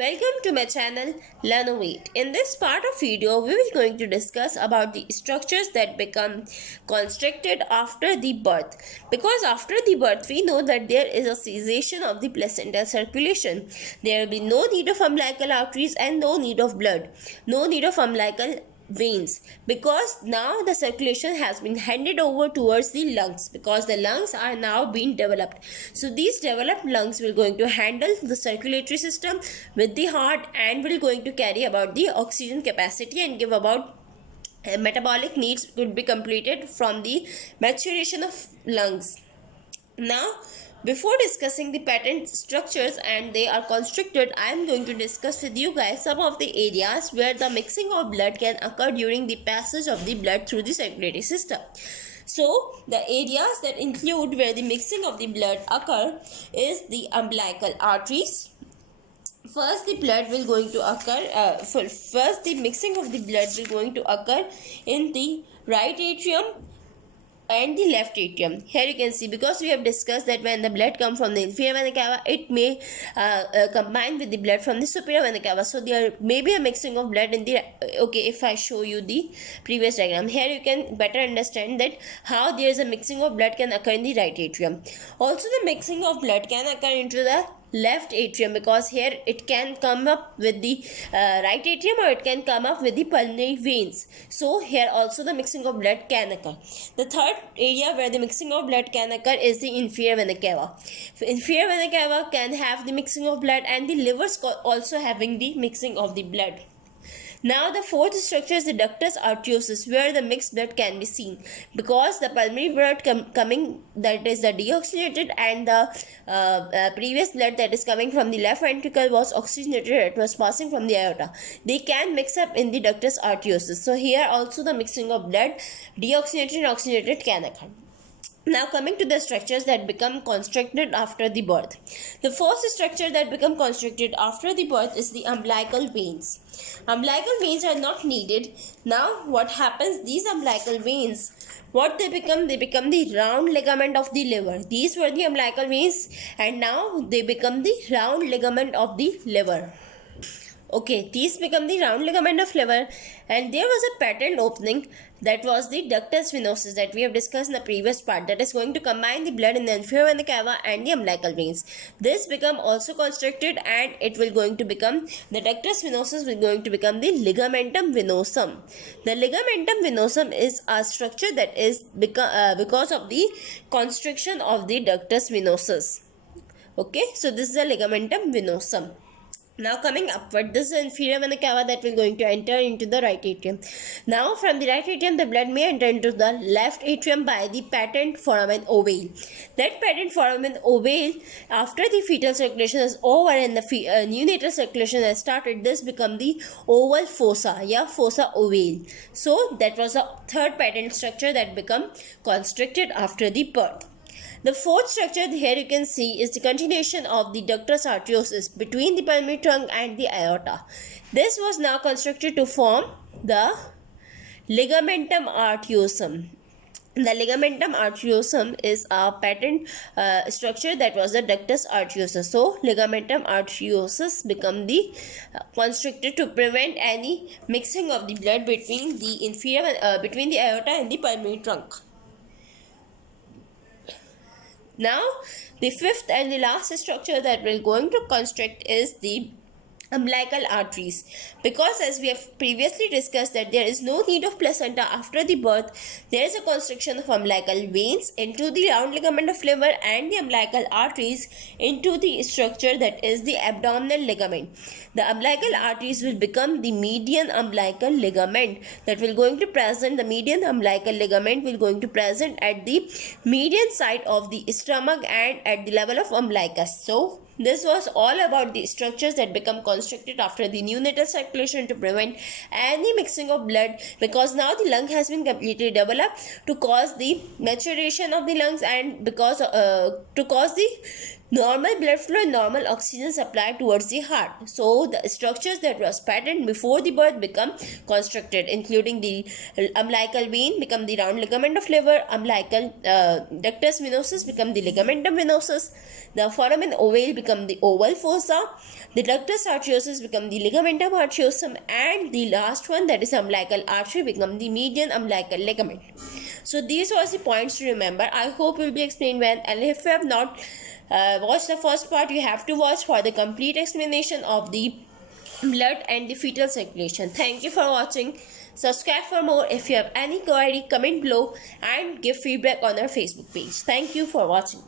Welcome to my channel Learnovate. In this part of video, we will going to discuss about the structures that become constricted after the birth. Because after the birth, we know that there is a cessation of the placental circulation. There will be no need of umbilical arteries and no need of blood, no need of umbilical veins, because now the circulation has been handed over towards the lungs, because the lungs are now being developed. So these developed lungs will going to handle the circulatory system with the heart and will going to carry about the oxygen capacity and give about metabolic needs could be completed from the maturation of lungs. Now, before discussing the patent structures and they are constricted, I am going to discuss with you guys some of the areas where the mixing of blood can occur during the passage of the blood through the circulatory system. So, the areas that include where the mixing of the blood occur is the umbilical arteries. First, the blood will going to occur. First, the mixing of the blood will going to occur in the right atrium and the left atrium. Here you can see, because we have discussed that when the blood comes from the inferior vena cava, it may combine with the blood from the superior vena cava. So there may be a mixing of blood in the if I show you the previous diagram, here you can better understand that how there is a mixing of blood can occur in the right atrium. Also, the mixing of blood can occur into the left atrium, because here it can come up with the right atrium or it can come up with the pulmonary veins. So here also the mixing of blood can occur. The third area where the mixing of blood can occur is the inferior vena cava. Inferior vena cava can have the mixing of blood, and the liver also having the mixing of the blood. Now the fourth structure is the Ductus Arteriosus, where the mixed blood can be seen, because the pulmonary blood coming, that is the deoxygenated, and the previous blood that is coming from the left ventricle was oxygenated, it was passing from the aorta. They can mix up in the Ductus Arteriosus. So here also the mixing of blood, deoxygenated and oxygenated, can occur. Now coming to the structures that become constricted after the birth. The first structure that become constricted after the birth is the umbilical veins. Umbilical veins are not needed. Now what happens, these umbilical veins, what they become the round ligament of the liver. These were the umbilical veins and now they become the round ligament of the liver. These become the round ligament of liver, and there was a patent opening, that was the ductus venosus that we have discussed in the previous part, that is going to combine the blood in the inferior vena cava and the umbilical veins. This become also constricted and it will going to become, the ductus venosus will going to become the ligamentum venosum. The ligamentum venosum is a structure that is because of the constriction of the ductus venosus. So this is the ligamentum venosum. Now coming upward, this is the inferior vena cava that will going to enter into the right atrium. Now from the right atrium, the blood may enter into the left atrium by the patent foramen ovale. That patent foramen ovale, after the fetal circulation is over and the neonatal circulation has started, this become the oval fossa, fossa ovale. So that was the third patent structure that become constricted after the birth. The fourth structure here you can see is the continuation of the ductus arteriosus between the pulmonary trunk and the aorta. This was now constricted to form the ligamentum arteriosum. The ligamentum arteriosum is a patent structure that was the ductus arteriosus. So ligamentum arteriosus become the constricted to prevent any mixing of the blood between the between the aorta and the pulmonary trunk. Now, the fifth and the last structure that we're going to constrict is the umbilical arteries, because as we have previously discussed that there is no need of placenta after the birth, there is a constriction of umbilical veins into the round ligament of liver and the umbilical arteries into the structure that is the abdominal ligament. The umbilical arteries will become the median umbilical ligament that will going to present, the median umbilical ligament will going to present at the median side of the stomach and at the level of umbilicus. So this was all about the structures that become constricted after the neonatal circulation to prevent any mixing of blood, because now the lung has been completely developed to cause the maturation of the lungs and because to cause the normal blood flow and normal oxygen supply towards the heart. So the structures that was patterned before the birth become constructed, including the umbilical vein become the round ligament of liver, umbilical ductus venosus become the ligamentum venosus, the foramen ovale become the oval fossa, the ductus arteriosus become the ligamentum arteriosum, and the last one, that is umbilical artery, become the median umbilical ligament. So these are the points to remember. I hope will be explained well, and if you have not watched the first part, you have to watch for the complete explanation of the blood and the fetal circulation. Thank you for watching. Subscribe for more. If you have any query, comment below and give feedback on our Facebook page. Thank you for watching.